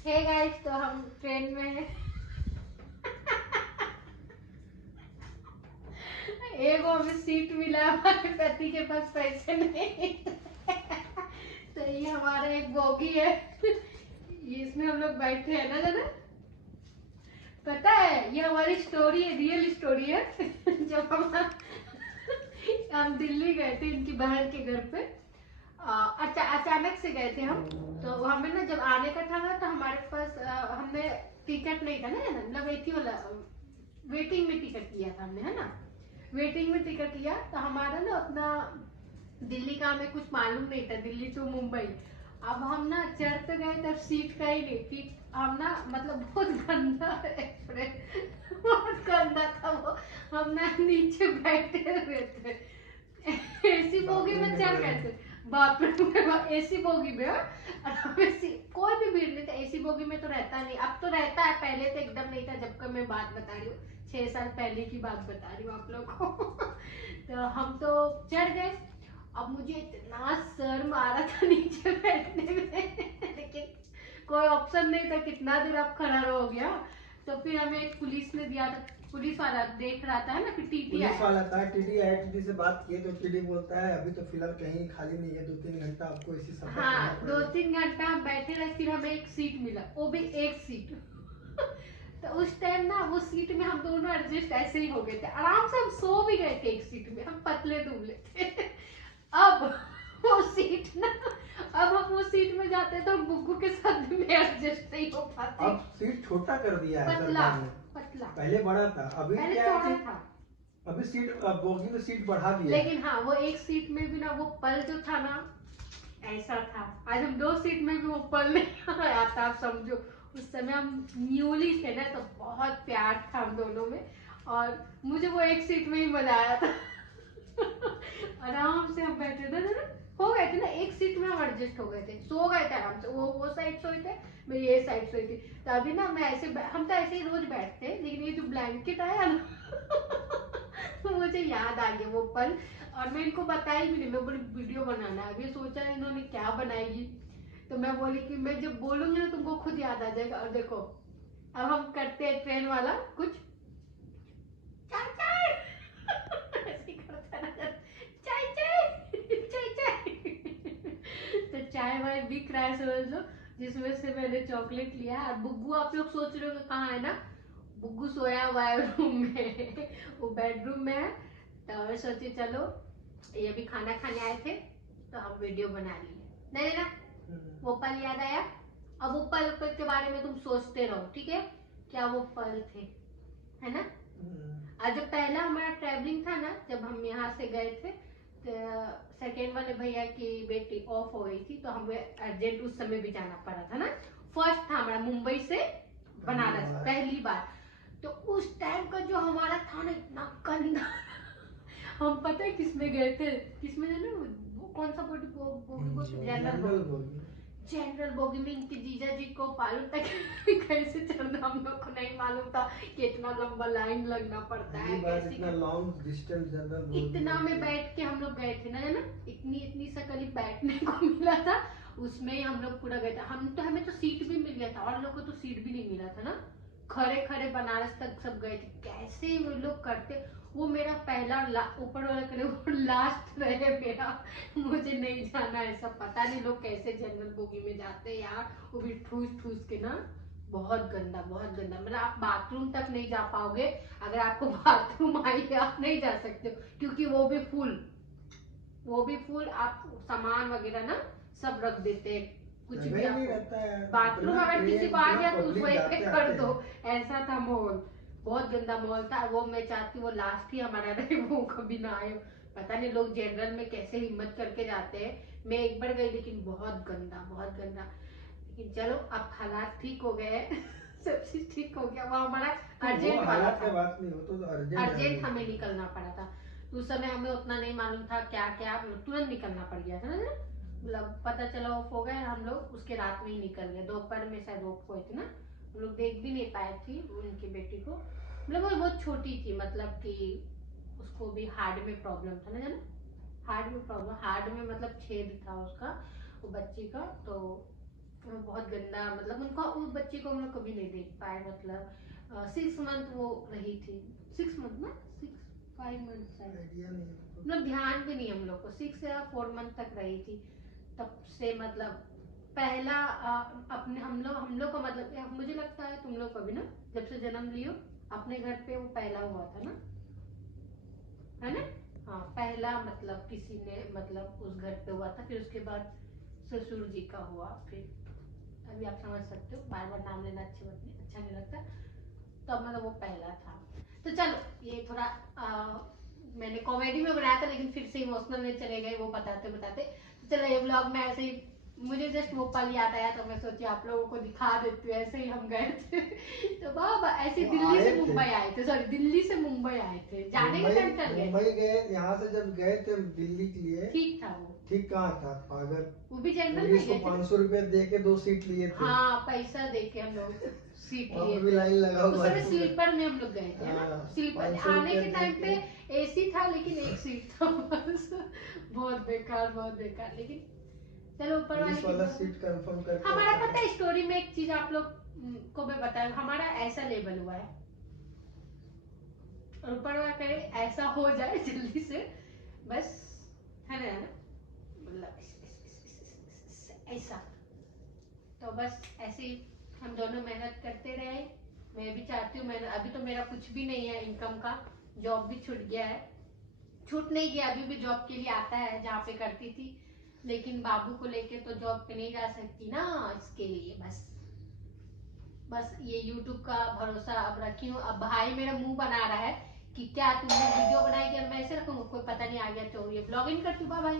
Hey guys, तो हम train में हैं। एगो हमें सीट मिला, हमारे पति के पास पैसे नहीं। तो ये हमारा एक बोगी है, ये इसमें हम लोग बैठे हैं ना जाना। पता है ये हमारी स्टोरी है, रियल स्टोरी है। जब हम दिल्ली गए थे इनकी बहन के घर पे। अचानक से गए थे हम। तो हमें ना जब आने का था ना, तो हमारे पास हमने टिकट नहीं था ना, मतलब वेटिंग वाला, वेटिंग में टिकट लिया था हमने, है ना। वेटिंग में टिकट लिया तो हमारा ना अपना दिल्ली का हमें कुछ मालूम नहीं था, दिल्ली टू मुंबई। अब हम ना चढ़ तो गए, तब सीट का ही नहीं, फिर हम ना मतलब बहुत गंदा एक्सप्रेस, बहुत गंदा था वो। हम ना नीचे बैठे हुए थे, एसी बोगी में चढ़ गए थे। बाप रे, एसी बोगी में। और हमें कोई भी भीड़ नहीं था, एसी बोगी में तो रहता नहीं, अब तो रहता है, पहले तो एकदम नहीं था। जब का मैं बात बता रही हूँ, 6 साल पहले की बात बता रही हूँ आप लोग को। तो हम तो चढ़ गए। अब मुझे इतना शर्म आ रहा था नीचे बैठने में, लेकिन कोई ऑप्शन नहीं था, कितना देर अब खड़ा रह गया। तो फिर हमें एक पुलिस ने दिया था, पुलिस वाला देख रहा था ना, फिर टीटी पुलिस आया। वाला था, टीटी आया, टीटी से बात किए तो टीटी बोलता है अभी तो फिलहाल कहीं खाली नहीं है, 2-3 घंटा आपको इसी सफर करना हाँ, पड़ेगा। 2-3 घंटा हम बैठे रहे, फिर हमें एक सीट मिला, वो भी एक सीट। तो उस टाइम ना वो सीट में हम दोनों एडजस्ट ऐसे ही हो गए थे, आराम से हम सो भी गए थे एक सीट में, हम पतले दुबले थे। अब वो सीट ना, अब हम वो सीट में जाते तो बुग्गू के साथ भी एडजस्ट नहीं हो पाते। अब सीट छोटा कर दिया है पतला सरकार ने, पतला, पहले बड़ा था, अभी पहले क्या है चौड़ा कि था। अभी सीट बोगी में सीट बढ़ा दिया है। लेकिन हाँ, वो एक सीट में भी ना वो पल जो था ना, ऐसा था। आज हम 2 सीट में भी वो पल नहीं आया था, आप समझो। उस समय हम न्यूली थे ना, तो बहुत प्यार था हम दोनों में। और मुझे वो एक सीट में ही मजा आया था। आराम से हम बैठे थे ना, हो गए थे ना, एक सीट में हम एडजस्ट हो गए थे, सो गए थे आराम से। वो साइड सोए थे, मैं ये साइड सोई थी। तो अभी ना मैं ऐसे, हम तो ऐसे ही रोज बैठते हैं, लेकिन ये जो ब्लैंकेट आया ना, तो मुझे याद आ गया वो पल। और मैं इनको बताई भी नहीं, मैं बोली वीडियो बनाना है। अभी सोचा इन्होंने क्या बनाएगी, तो मैं बोली कि मैं जब बोलूंगी ना तुमको खुद याद आ जाएगा। और देखो, अब हम करते हैं ट्रेन वाला कुछ, चाय चाय, ऐसे ही करता है ना, चाय चाय, चाय चाय। तो चाय वाय बिक रहा है समझ लो, जिसमें से मैंने चॉकलेट लिया। और बुग्गू, आप लोग सोच रहे हो कहाँ है ना, बुग्गू सोया हुआ है रूम में, वो बेडरूम में है। तो सोचे चलो, ये भी खाना खाने आए थे तो हम वीडियो बना लिए। नहीं ना, वो पल याद आया। अब वो पल के बारे में तुम सोचते रहो, ठीक है, क्या वो पल थे, है ना। आज जो पहला हमारा ट्रैवलिंग था ना, जब हम यहाँ से गए थे, तो सेकेंड वाले भैया की बेटी ऑफ हो गई थी, तो हमें अर्जेंट उस समय भी जाना पड़ा था ना। फर्स्ट था हमारा मुंबई से बनारस, पहली बार। तो उस टाइम का जो हमारा था ना, इतना गंदा। हम पता है किस में गए थे, किस में ना, वो कौन सा bogie bogie, general bogie. General bogie में इनके जीजा जी को मालूम था कि कैसे चढ़ना, हम लोग को नहीं मालूम था कि इतना लंबा लाइन लगना पड़ता है, कैसे इतना लॉन्ग डिस्टेंस जनरल बोगी इतना में बैठ के हम लोग गए थे ना, है ना। इतनी इतनी सा करीब बैठने को मिला था, उसमें ही हम लोग पूरा गए थे। हमें तो सीट भी मिल गया था, और लोग को तो सीट भी नहीं मिला था ना। खड़े खड़े बनारस तक सब गए थे, कैसे वो लोग करते। वो मेरा पहला ऊपर वाला करे, वो लास्ट रहे मेरा। मुझे नहीं जाना, ऐसा पता नहीं लोग कैसे जनरल बोगी में जाते हैं यार, वो भी ठूस ठूस के ना। बहुत गंदा, बहुत गंदा, मतलब आप बाथरूम तक नहीं जा पाओगे। अगर आपको बाथरूम आई है, आप नहीं जा सकते हो, क्योंकि वो भी फुल, वो भी फुल। आप सामान वगैरह ना सब रख देते हैं, कुछ भी आपको बाथरूम अगर किसी को आ गया तो उस वहीं पे कर दो, ऐसा था माहौल। बहुत गंदा माहौल था। वो मैं चाहती हूँ वो लास्ट ही हमारा रहे, वो कभी ना आए। पता नहीं लोग जनरल में कैसे हिम्मत करके जाते हैं। मैं एक बार गई, लेकिन बहुत गंदा, बहुत गंदा। लेकिन चलो, अब हालात ठीक हो गए हैं। सब चीज ठीक हो गया। वो हमारा अर्जेंट वाला था, बात नहीं हो तो अर्जेंट हमें निकलना पड़ा था। तो उस समय हमें उतना नहीं मालूम था क्या क्या, तुरंत निकलना पड़ गया था ना। मतलब पता चला ऑफ हो गया, हम लोग उसके रात में ही निकल गए, दोपहर में शायद ऑफ हुए थे ना। हम लोग देख भी नहीं पाए थी उनकी बेटी को, मतलब वो बहुत छोटी थी, मतलब कि उसको भी हार्ट में प्रॉब्लम था ना, हार्ट में प्रॉब्लम, हार्ट में मतलब छेद था उसका, वो बच्ची का। तो वो बहुत गंदा, मतलब उनका उस बच्चे को हम लोग कभी नहीं देख पाए, मतलब 6 मंथ वो रही थी, 6 मंथ ना 5 मंथ आइडिया नहीं है। मतलब ध्यान भी नहीं हम लोग को, 6 या 4 मंथ तक रही थी। तब से मतलब पहला अपने हम लोग का मतलब मुझे लगता है तुम लोग कभी ना जब से जन्म लियो अपने घर पे वो पहला हुआ था ना, है ना? हाँ पहला मतलब किसी ने मतलब उस घर पे हुआ था, फिर उसके बाद ससुर जी का हुआ, फिर अभी आप समझ सकते हो, बार बार नाम लेना अच्छी बात नहीं, अच्छा नहीं लगता। तो मतलब वो पहला था। तो चलो ये थोड़ा मैंने कॉमेडी में बनाया था लेकिन फिर से इमोशनल में चले गए वो बताते बताते। तो चलो ये व्लॉग में ऐसे ही मुझे जस्ट वो पल याद आया तो मैं सोची आप लोगों को दिखा देती हूँ, ऐसे ही हम गए थे तो बाबा ऐसे वो दिल्ली आए से थे। मुंबई आए थे, सॉरी दिल्ली से मुंबई आए थे, जाने के टाइम चल गए मुंबई गए, यहाँ से जब गए थे दिल्ली के लिए, ठीक था वो, ठीक कहाँ था पागल, वो भी जनरल पुलिस में को गए थे। 500 रुपए दे के 2 सीट लिए थे। हाँ पैसा दे के हम लोग सीट वहाँ लिए पे भी थे, लाइन लगा उस हुआ समय था। स्लीपर में हम लोग गए थे ना, हाँ, स्लीपर 500 आने के रुपए टाइम दे पे एसी था लेकिन एक सीट था बस बहुत बेकार, लेकिन चलो ऊपर वाले पुलिस की वाला दुआ से। सीट कंफर्म करके हमारा रखा पता था। है स्टोरी में एक चीज आप लोग को मैं बताऊं, हमारा ऐसा लेवल हुआ है, और ऊपर वाला करे ऐसा हो जाए जल्दी से बस, है ना मतलब ऐसा, तो बस ऐसे ही हम दोनों मेहनत करते रहे। मैं भी चाहती हूँ, मैंने अभी तो मेरा कुछ भी नहीं है इनकम का, जॉब भी छूट गया है, छूट नहीं गया अभी भी जॉब के लिए आता है जहाँ पे करती थी, लेकिन बाबू को लेके तो जॉब पे नहीं जा सकती ना, इसके लिए बस ये YouTube का भरोसा अब रखी हूँ। अब भाई मेरा मुंह बना रहा है कि क्या तुमने वीडियो बनाएगी और मैं ऐसे रखूंगा, कोई पता नहीं आ गया तो ये ब्लॉगिंग करती हूँ। Bye bye.